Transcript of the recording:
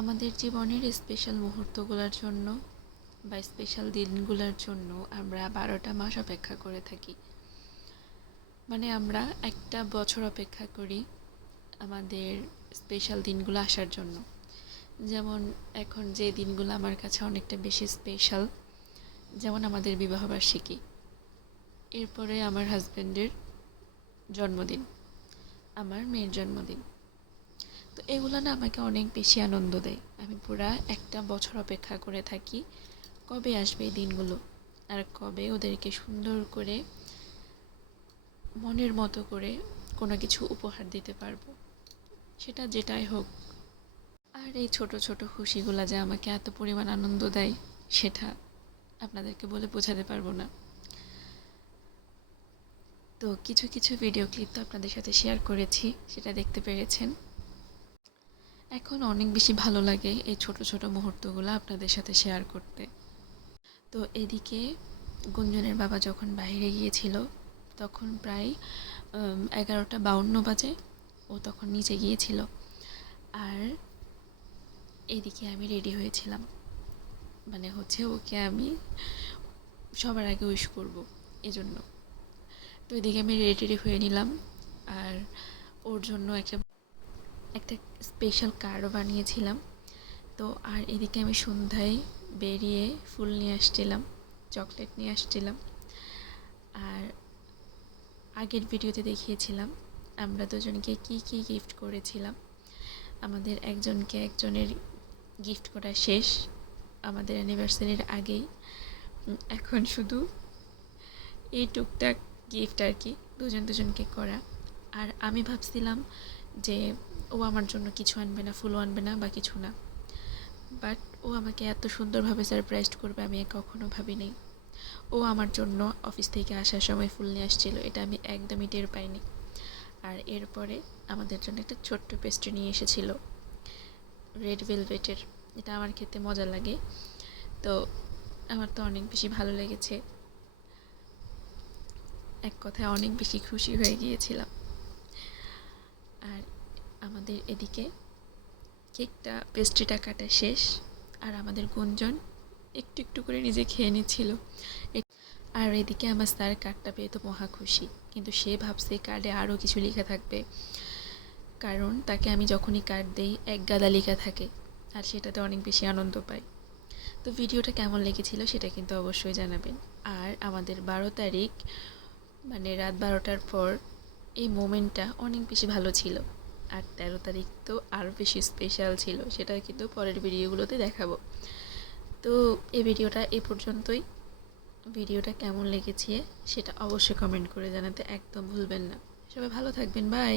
আমাদের জীবনের স্পেশাল মুহূর্তগুলোর জন্য বা স্পেশাল দিনগুলোর জন্য আমরা 12টা মাস অপেক্ষা করে থাকি। মানে আমরা একটা বছর অপেক্ষা করি আমাদের স্পেশাল দিনগুলো আসার জন্য। যেমন এখন যে দিনগুলো আমার কাছে অনেকটা বেশি স্পেশাল, যেমন আমাদের বিবাহবার্ষিকী, এরপরে আমার হাজব্যান্ডের জন্মদিন, আমার মেয়ের জন্মদিন। তো এগুলো না আমাকে অনেক বেশি আনন্দ দেয়। আমি পুরা একটা বছর অপেক্ষা করে থাকি কবে আসবে এই দিনগুলো, আর কবে ওদেরকে সুন্দর করে মনের মতো করে কোনো কিছু উপহার দিতে পারবো, সেটা যেটাই হোক। আর এই ছোট ছোট খুশিগুলো যে আমাকে এত পরিমাণ আনন্দ দেয়, সেটা আপনাদেরকে বলে বোঝাতে পারবো না। তো কিছু কিছু ভিডিও ক্লিপ তো আপনাদের সাথে শেয়ার করেছি, সেটা দেখতে পেরেছেন। এখন অনেক বেশি ভালো লাগে এই ছোট ছোট মুহূর্তগুলো আপনাদের সাথে শেয়ার করতে। তো এদিকে গুঞ্জনের বাবা যখন বাইরে গিয়েছিল তখন প্রায় 11:52 বাজে, ও তখন নিচে গিয়েছিল। আর এদিকে আমি রেডি হয়েছিলাম, মানে হচ্ছে ওকে আমি সবার আগে উইশ করব এজন্য। তো এদিকে আমি রেডি হয়ে নিলাম, আর ওর জন্য একটা একটা স্পেশাল কার্ডও বানিয়েছিলাম। তো আর এদিকে আমি সন্ধ্যায় বেরিয়ে ফুল নিয়ে আসছিলাম, চকলেট নিয়ে আসছিলাম। আর আগের ভিডিওতে দেখিয়েছিলাম আমরা দুজনকে কি কি গিফট করেছিলাম। আমাদের একজনকে একজনের গিফট করা শেষ আমাদের অ্যানিভার্সারির আগেই। এখন শুধু এই টুকটাক গিফট আর কি দুজন দুজনকে করা। আর আমি ভাবছিলাম যে ও আমার জন্য কিছু আনবে না, ফুলও আনবে না বা কিছু না, বাট ও আমাকে এত সুন্দরভাবে সারপ্রাইজ করবে আমি কখনো ভাবিনি। ও আমার জন্য অফিস থেকে আসার সময় ফুল নিয়ে আসছিল, এটা আমি একদমই টের পাইনি। আর এরপরে আমাদের জন্য একটা ছোট্ট পেস্ট্রি নিয়ে এসেছিল, রেড ভেলভেটের। এটা আমার খেতে মজা লাগে, তো আমার তো অনেক বেশি ভালো লেগেছে। এক কথায় অনেক বেশি খুশি হয়ে গিয়েছিলাম। আর আমাদের এদিকে কেকটা পেস্ট্রিটা কাটা শেষ, আর আমাদের গুঞ্জন একটু একটু করে নিজে খেয়ে নিচ্ছিল। আর এদিকে আমার স্যার কার্ডটা পেয়ে তো মহা খুশি, কিন্তু সে ভাবছে কার্ডে আরও কিছু লেখা থাকবে, কারণ তাকে আমি যখনই কার্ড দিই এক গাদা লেখা থাকে, আর সেটাতে অনেক বেশি আনন্দ পাই। তো ভিডিওটা কেমন লেগেছিল সেটা কিন্তু অবশ্যই জানাবেন। আর আমাদের 12 তারিখ মানে রাত 12টার পর এই মোমেন্টটা অনেক বেশি ভালো ছিল। আর 13 তারিখ তো আরও বেশি স্পেশাল ছিল, সেটা কিন্তু পরের ভিডিওগুলোতে দেখাবো। তো এই ভিডিওটা এ পর্যন্তই। ভিডিওটা কেমন লেগেছে সেটা অবশ্যই কমেন্ট করে জানাতে একদম ভুলবেন না। সবাই ভালো থাকবেন, বাই।